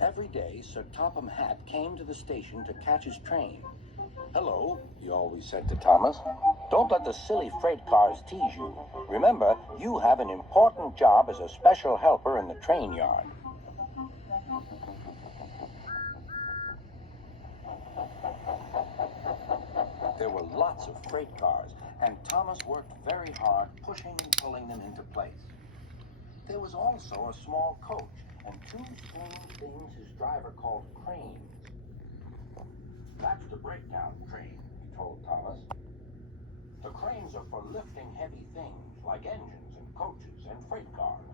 Every day, Sir Topham Hatt came to the station to catch his train. "Hello," he always said to Thomas. "Don't let the silly freight cars tease you. Remember, you have an important job as a special helper in the train yard." There were lots of freight cars, and Thomas worked very hard pushing and pulling them into place. There was also a small coach and two strange things his driver called cranes. "That's the breakdown train," he told Thomas. "The cranes are for lifting heavy things like engines and coaches and freight cars."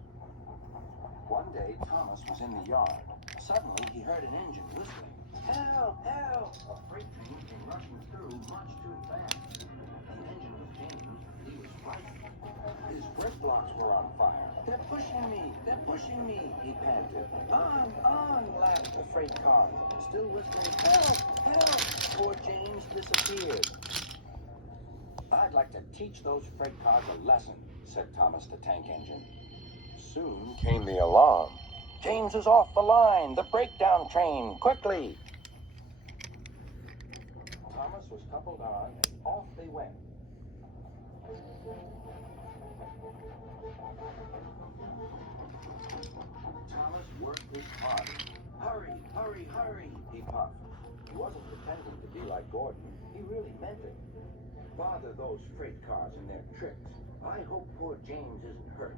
One day, Thomas was in the yard. Suddenly, he heard an engine whistling. "Help! Help!" A freight train came rushing through much too fast. The engine was James. He was frightened. His brake blocks were on fire. "They're pushing me! They're pushing me!" he panted. On!" laughed the freight car, still whistling, "Help! Help!" Poor James disappeared. "I'd like to teach those freight cars a lesson," said Thomas the tank engine. Soon came the alarm. "James is off the line! The breakdown train! Quickly!" Thomas was coupled on, and off they went. Thomas worked his hardest. "Hurry, hurry, hurry," he puffed. He wasn't pretending to be like Gordon. He really meant it. "Bother those freight cars and their tricks. I hope poor James isn't hurt."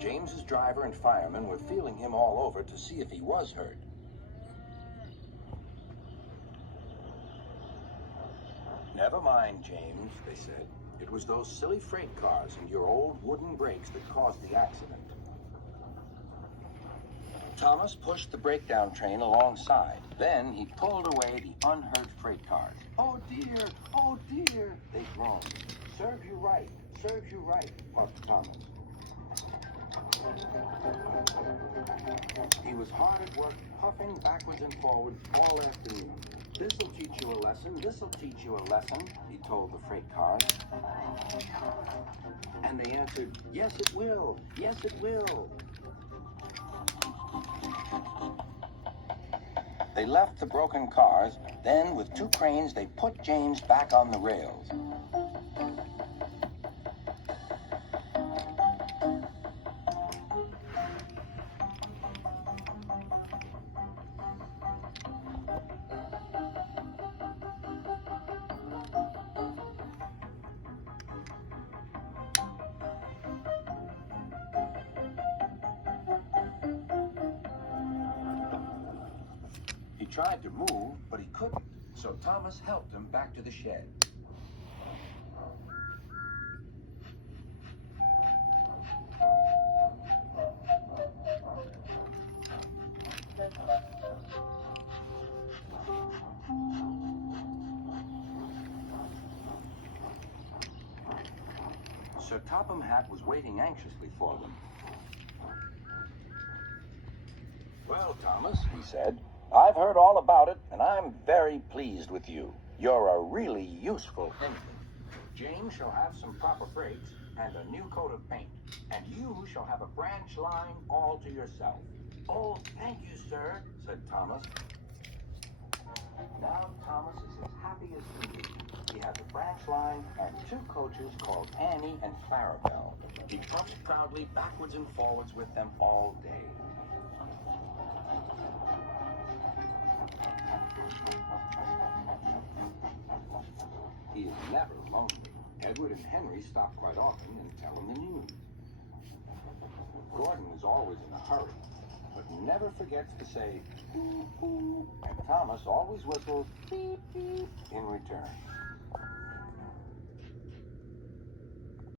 James's driver and firemen were feeling him all over to see if he was hurt. "Never mind, James," they said. "It was those silly freight cars and your old wooden brakes that caused the accident." Thomas pushed the breakdown train alongside. Then he pulled away the unhurt freight cars. "Oh dear, oh dear," they groaned. "Serve you right, serve you right," puffed Thomas. He was hard at work, puffing backwards and forwards all afternoon. "This'll teach you a lesson, this'll teach you a lesson," he told the freight cars. And they answered, "Yes, it will, yes, it will." They left the broken cars. Then, with two cranes, they put James back on the rails. He tried to move, but he couldn't, so Thomas helped him back to the shed. Sir Topham Hatt was waiting anxiously for them. "Well, Thomas," he said, "I've heard all about it, and I'm very pleased with you. You're a really useful engine. James shall have some proper brakes and a new coat of paint, and you shall have a branch line all to yourself." "Oh, thank you, sir," said Thomas. Now Thomas is as happy as can be. He has a branch line and two coaches called Annie and Clarabelle. He puffed proudly backwards and forwards with them all day. He is never lonely. Edward and Henry stop quite often and tell him the news. Gordon is always in a hurry, but never forgets to say beep, beep, and Thomas always whistles beep, beep in return.